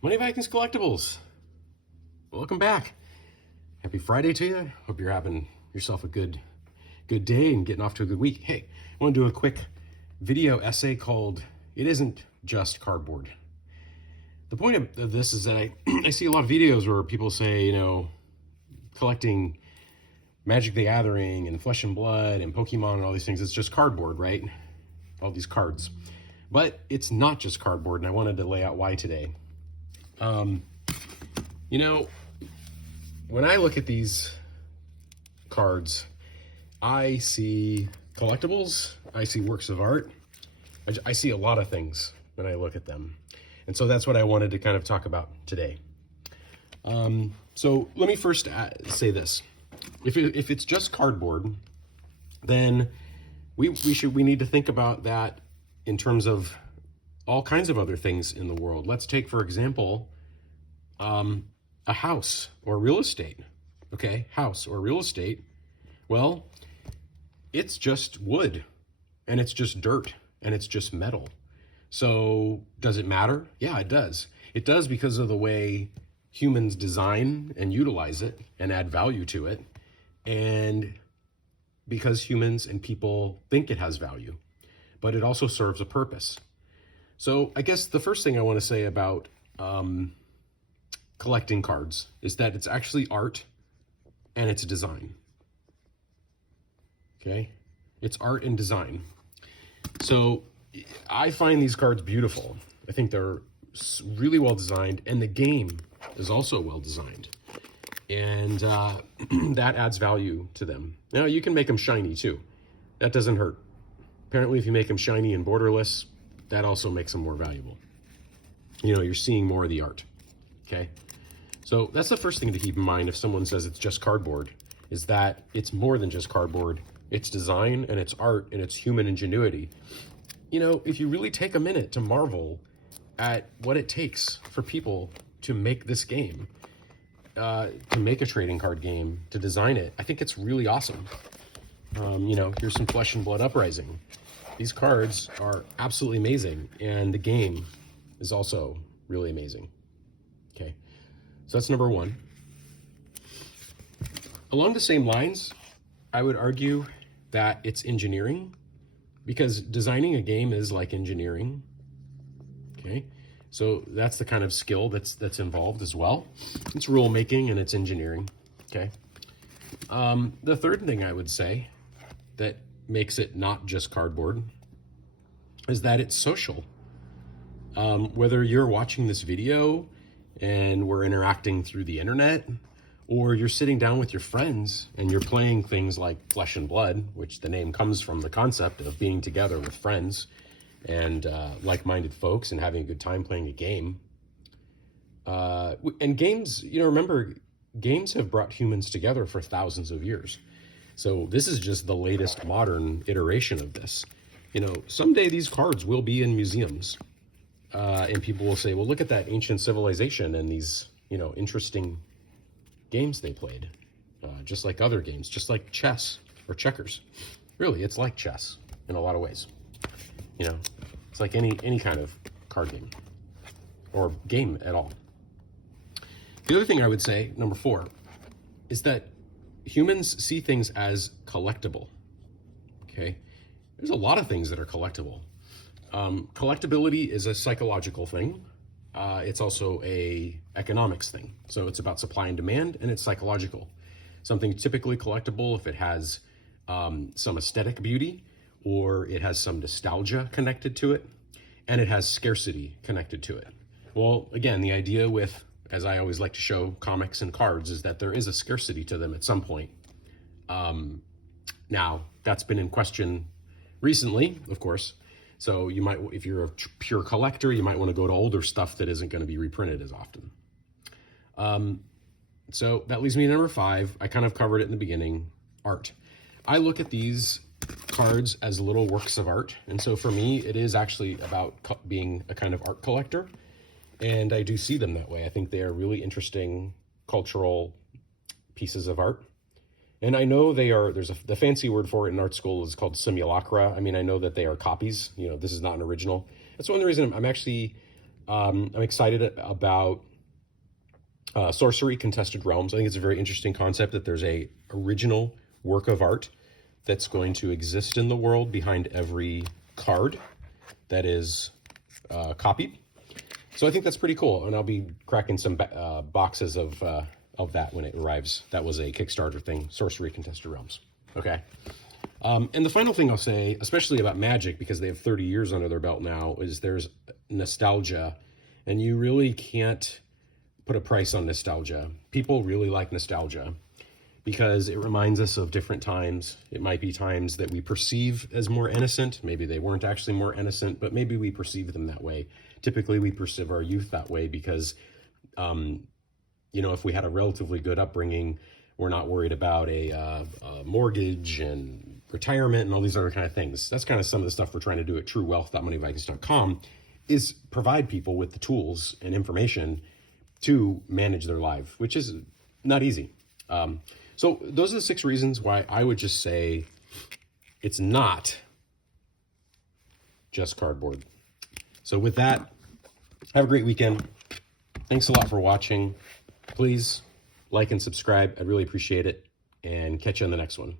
Money Vikings Collectibles. Welcome back. Happy Friday to you. Hope you're having yourself a good day and getting off to a good week. Hey, I want to do a quick video essay called "It Isn't Just Cardboard." The point of this is that I see a lot of videos where people say, collecting Magic the Gathering and Flesh and Blood and Pokemon and all these things, it's just cardboard, right? All these cards. But it's not just cardboard, and I wanted to lay out why today. When I look at these cards, I see collectibles, I see works of art, I see a lot of things when I look at them. And so that's what I wanted to kind of talk about today. So let me first say this. If it's just cardboard, then we need to think about that in terms of all kinds of other things in the world. Let's take, for example, a house or real estate. Okay, house or real estate. Well, it's just wood and it's just dirt and it's just metal. So does it matter? Yeah, it does. It does because of the way humans design and utilize it and add value to it, and because humans and people think it has value, but it also serves a purpose. So I guess the first thing I want to say about collecting cards is that it's actually art and it's design. Okay? It's art and design. So I find these cards beautiful. I think they're really well designed, and the game is also well designed. And that adds value to them. Now, you can make them shiny too. That doesn't hurt. Apparently, if you make them shiny and borderless, that also makes them more valuable. You're seeing more of the art. Okay? So that's the first thing to keep in mind if someone says it's just cardboard, is that it's more than just cardboard. It's design and it's art and it's human ingenuity. If you really take a minute to marvel at what it takes for people to make this game, to make a trading card game, to design it, I think it's really awesome. Here's some Flesh and Blood Uprising. These cards are absolutely amazing, and the game is also really amazing. Okay, so that's number one. Along the same lines, I would argue that it's engineering, because designing a game is like engineering. Okay, so that's the kind of skill that's involved as well. It's rule making and it's engineering. Okay, the third thing I would say that makes it not just cardboard is that it's social. Whether you're watching this video and we're interacting through the internet, or you're sitting down with your friends and you're playing things like Flesh and Blood, which the name comes from the concept of being together with friends and like-minded folks and having a good time playing a game. And games, remember, games have brought humans together for thousands of years. So this is just the latest modern iteration of this. Someday these cards will be in museums, and people will say, well, look at that ancient civilization and these, interesting games they played, just like other games, just like chess or checkers. Really, it's like chess in a lot of ways. It's like any kind of card game or game at all. The other thing I would say, number 4, is that humans see things as collectible. Okay, there's a lot of things that are collectible. Collectability is a psychological thing. It's also a economics thing. So it's about supply and demand, and it's psychological. Something typically collectible if it has some aesthetic beauty, or it has some nostalgia connected to it, and it has scarcity connected to it. Well, again, the idea with, as I always like to show comics and cards, is that there is a scarcity to them at some point. Now, that's been in question recently, of course. So you might, if you're a pure collector, you might want to go to older stuff that isn't going to be reprinted as often. So that leads me to number 5. I kind of covered it in the beginning, art. I look at these cards as little works of art. And so for me, it is actually about being a kind of art collector. And I do see them that way. I think they are really interesting cultural pieces of art. And I know they are, the fancy word for it in art school is called simulacra. I mean, I know that they are copies. This is not an original. That's one of the reasons I'm actually I'm excited about Sorcery Contested Realms. I think it's a very interesting concept that there's a original work of art that's going to exist in the world behind every card that is copied. So I think that's pretty cool, and I'll be cracking some boxes of that when it arrives. That was a Kickstarter thing, Sorcery Contested Realms. Okay. And the final thing I'll say, especially about Magic, because they have 30 years under their belt now, is there's nostalgia, and you really can't put a price on nostalgia. People really like nostalgia because it reminds us of different times. It might be times that we perceive as more innocent. Maybe they weren't actually more innocent, but maybe we perceive them that way. Typically, we perceive our youth that way because, if we had a relatively good upbringing, we're not worried about a mortgage and retirement and all these other kind of things. That's kind of some of the stuff we're trying to do at TrueWealth.MoneyVikings.com, is provide people with the tools and information to manage their life, which is not easy. So those are the 6 reasons why I would just say it's not just cardboard. So with that, have a great weekend. Thanks a lot for watching. Please like and subscribe. I'd really appreciate it, and catch you on the next one.